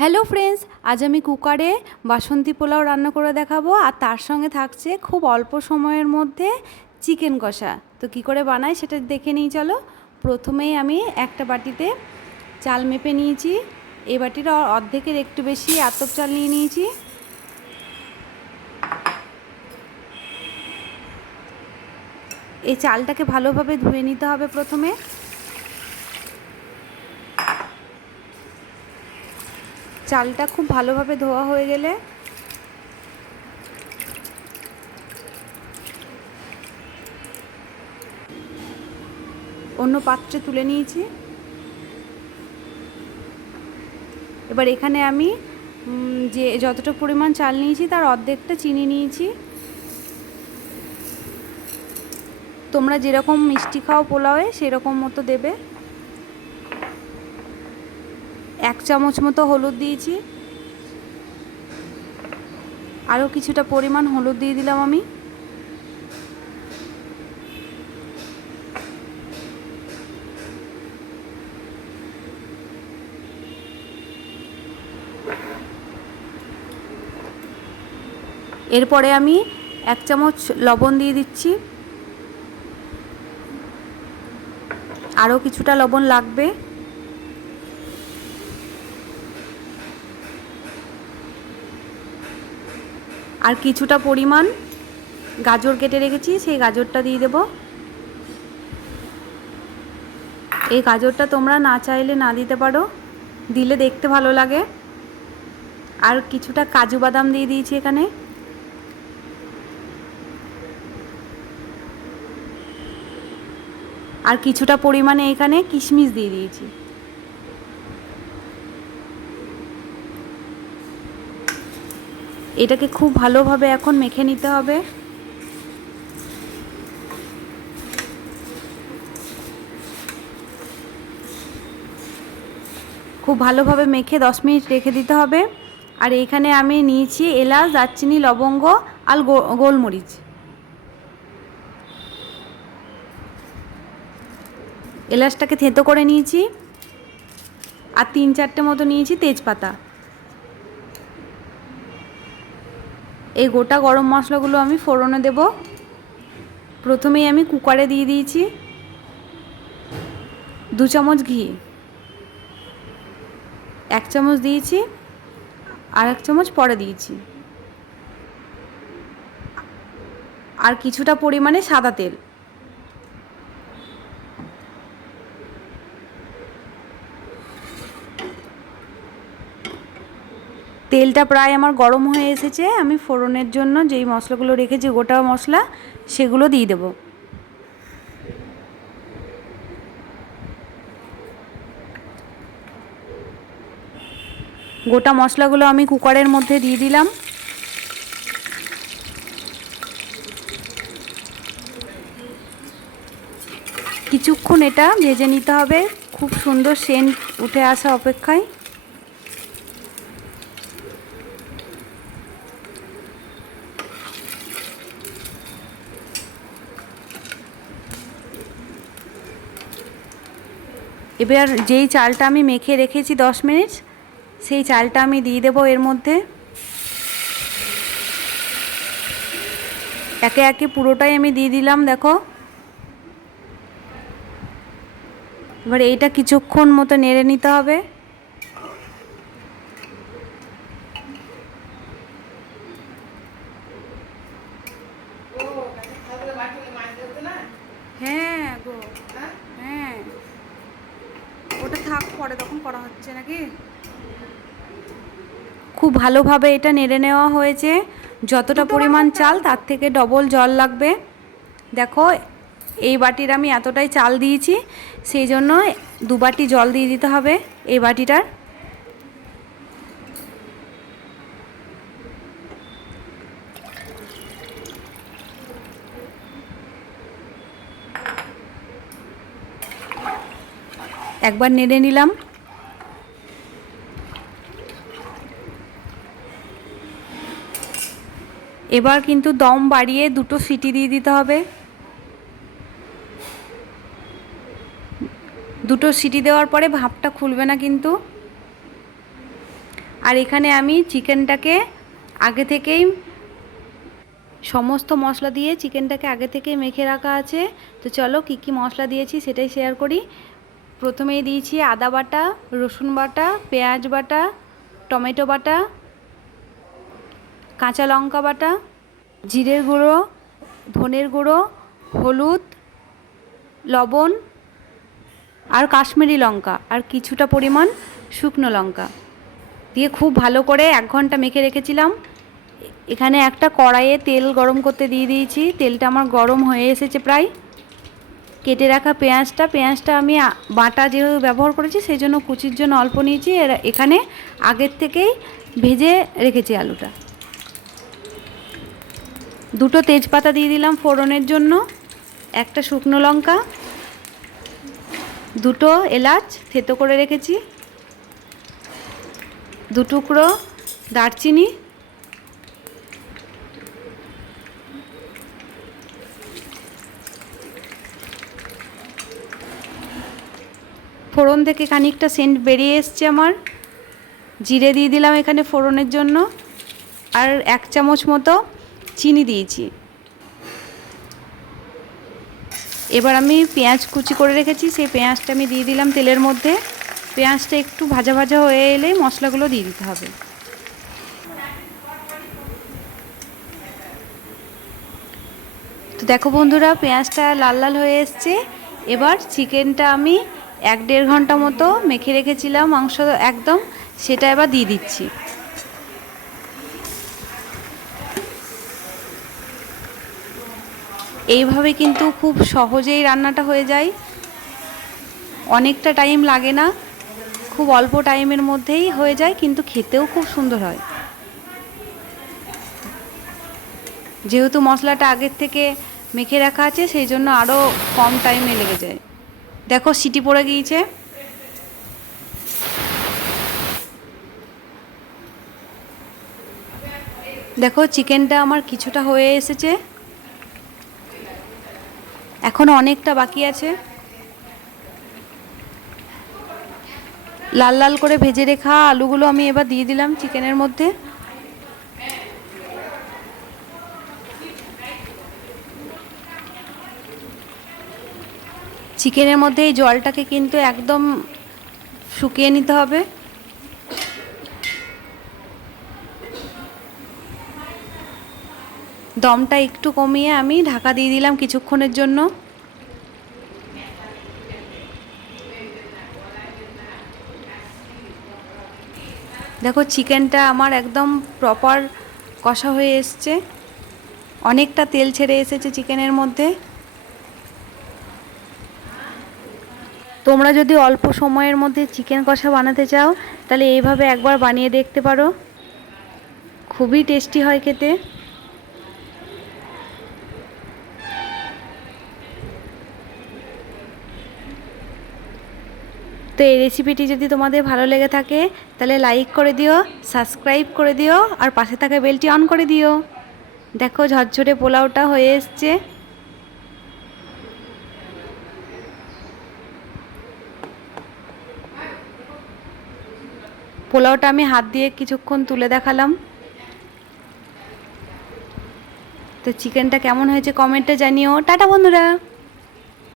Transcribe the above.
Hello friends আজ আমি কুকারে বাসন্তী পোলাও রান্না করে দেখাবো আর তার সঙ্গে থাকছে খুব অল্প সময়ের মধ্যে চিকেন কষা। তো কি করে বানাই সেটা দেখে নিই, চলো। প্রথমেই আমি একটা বাটিতে চাল মেপে নিয়েছি। এই বাটির অর্ধেকের একটু বেশি আতপ চাল নিয়ে নিয়েছি। এই চালটাকে ভালোভাবে ধুয়ে নিতে হবে প্রথমে। চালটা খুব ভালোভাবে ধোয়া হয়ে গেলে অন্য পাত্রে তুলে নিয়েছি। এবার এখানে আমি যে যতটুকু পরিমাণ চাল নিয়েছি তার অর্ধেকটা চিনি নিয়েছি। তোমরা যেরকম মিষ্টি খাও পোলাওয়ে, সেরকম মতো দেবে। এক চামচ মতো হলুদ দিয়েছি। আরও কিছুটা পরিমাণ হলুদ দিয়ে দিলাম আমি। এরপরে আমি এক চামচ লবণ দিয়ে দিচ্ছি। আরও কিছুটা লবণ লাগবে। আর কিছুটা পরিমাণ গাজর কেটে রেখেছি, সেই গাজরটা দিয়ে দেব। এই গাজরটা তোমরা না চাইলে না দিতে পারো, দিলে দেখতে ভালো লাগে। আর কিছুটা কাজু বাদাম দিয়ে দিয়েছি এখানে। আর কিছুটা পরিমাণে এখানে কিশমিশ দিয়ে দিয়েছি। এটাকে খুব ভালোভাবে এখন মেখে নিতে হবে। খুব ভালোভাবে মেখে দশ মিনিট রেখে দিতে হবে। আর এখানে আমি নিয়েছি এলাচ, দারচিনি, লবঙ্গ আর গোলমরিচ। এলাচটাকে থেঁতো করে নিয়েছি। আর তিন চারটে মতো নিয়েছি তেজপাতা। এই গোটা গরম মশলাগুলো আমি ফোড়নে দেব। প্রথমেই আমি কুকারে দিয়ে দিয়েছি দু চামচ ঘি, এক চামচ দিয়েছি আর এক চামচ পরে দিয়েছি। আর কিছুটা পরিমাণে সাদা তেল। তেলটা প্রায় আমার গরম হয়ে এসেছে। আমি ফোড়নের জন্য যেই মশলাগুলো রেখেছি, গোটা মশলা সেগুলো দিয়ে দেবো। গোটা মশলাগুলো আমি কুকারের মধ্যে দিয়ে দিলাম। কিছুক্ষণ এটা ভেজে নিতে হবে। খুব সুন্দর সেন্ট উঠে আসা অপেক্ষায়। এবার যেই চালটা আমি মেখে রেখেছি দশ মিনিট, সেই চালটা আমি দিয়ে দেবো এর মধ্যে। একে একে পুরোটাই আমি দিয়ে দিলাম, দেখো। এবার এইটা কিছুক্ষণ মতো নেড়ে নিতে হবে হ্যাঁ গো হ্যাঁ ওটা থাক পরে তখন করা হচ্ছে নাকি? খুব ভালোভাবে এটা নেড়ে নেওয়া হয়েছে। যতটা পরিমাণ চাল? তার থেকে ডবল জল লাগবে। দেখো এই বাটির আমি এতটাই চাল দিয়েছি সেই জন্য দু বাটি জল দিয়ে দিতে হবে। এই বাটিটার একবার নেড়ে নিলাম। এবার কিন্তু দম বাড়িয়ে দুটো সিটি দিয়ে দিতে হবে। দুটো সিটি দেওয়ার পরে ভাপটা খুলবে না কিন্তু। আর এখানে আমি চিকেনটাকে আগে থেকেই সমস্ত মশলা দিয়ে চিকেনটাকে আগে থেকেই মেখে রাখা আছে। তো চলো কী কী মশলা দিয়েছি সেটাই শেয়ার করি। প্রথমেই দিয়েছি আদা বাটা, রসুন বাটা, পেঁয়াজ বাটা, টমেটো বাটা, কাঁচা লঙ্কা বাটা, জিরের গুঁড়ো, ধনের গুঁড়ো, হলুদ, লবণ আর কাশ্মীরি লঙ্কা আর কিছুটা পরিমাণ শুকনো লঙ্কা। দিয়ে খুব ভালো করে এক ঘণ্টা মেখে রেখেছিলাম। এখানে একটা কড়াইয়ে তেল গরম করতে দিয়ে দিয়েছি। তেলটা আমার গরম হয়ে এসেছে প্রায়। কেটে রাখা পেঁয়াজটা পেঁয়াজটা আমি বাটা যেহেতু ব্যবহার করেছি সেই জন্য কুচির জন্য অল্প নিয়েছি। এর, এখানে আগের থেকেই ভেজে রেখেছি আলুটা। দুটো তেজপাতা দিয়ে দিলাম ফোড়নের জন্য, একটা শুকনো লঙ্কা, দুটো এলাচ থেতো করে রেখেছি দু টুকরো দারচিনি ফোড়ন থেকে খানিকটা সেন্ট বেরিয়ে এসছে আমার। জিরে দিয়ে দিলাম এখানে ফোড়নের জন্য। আর এক চামচ মতো চিনি দিয়েছি। এবার আমি পেঁয়াজ কুচি করে রেখেছি, সেই পেঁয়াজটা আমি দিয়ে দিলাম তেলের মধ্যে। পেঁয়াজটা একটু ভাজা ভাজা হয়ে এলে মশলাগুলো দিয়ে দিতে হবে। তো দেখো বন্ধুরা, পেঁয়াজটা লাল লাল হয়ে এসছে। এবার চিকেনটা আমি এক দেড় ঘণ্টা মতো মেখে রেখেছিলাম মাংস একদম, সেটা এবার দিয়ে দিচ্ছি। এইভাবে কিন্তু খুব সহজেই রান্নাটা হয়ে যায়। অনেকটা টাইম লাগে না, খুব অল্প টাইমের মধ্যেই হয়ে যায়, কিন্তু খেতেও খুব সুন্দর হয়। যেহেতু মশলাটা আগের থেকে মেখে রাখা আছে, সেই জন্য আরও কম টাইমে লেগে যায়। দেখো সিটি পড়ে গিয়েছে। দেখো চিকেনটা আমার কিছুটা হয়ে এসেছে। এখনও অনেকটা বাকি আছে। লাল লাল করে ভেজে রেখা আলুগুলো আমি এবার দিয়ে দিলাম চিকেনের মধ্যে। চিকেনের মধ্যে এই জলটাকে কিন্তু একদম শুকিয়ে নিতে হবে। দমটা একটু কমিয়ে আমি ঢাকা দিয়ে দিলাম কিছুক্ষণের জন্য। দেখো, চিকেনটা আমার একদম প্রপার কষা হয়ে এসছে। অনেকটা তেল ছেড়ে এসেছে চিকেনের মধ্যে। তোমরা যদি অল্প সময়ের মধ্যে চিকেন কষা বানাতে চাও, তাহলে এইভাবে একবার বানিয়ে দেখতে পারো। খুবই টেস্টি হয় খেতে। তো এই রেসিপিটি যদি তোমাদের ভালো লেগে থাকে, তাহলে লাইক করে দিও, সাবস্ক্রাইব করে দিও, আর পাশে থাকা বেলটি অন করে দিও। দেখো ঝরঝরে পোলাওটা হয়ে এসছে। পোলাওটা আমি হাত দিয়ে কিছুক্ষণ তুলে দেখালাম। তো চিকেনটা কেমন হয়েছে কমেন্টে জানিও। টাটা বন্ধুরা।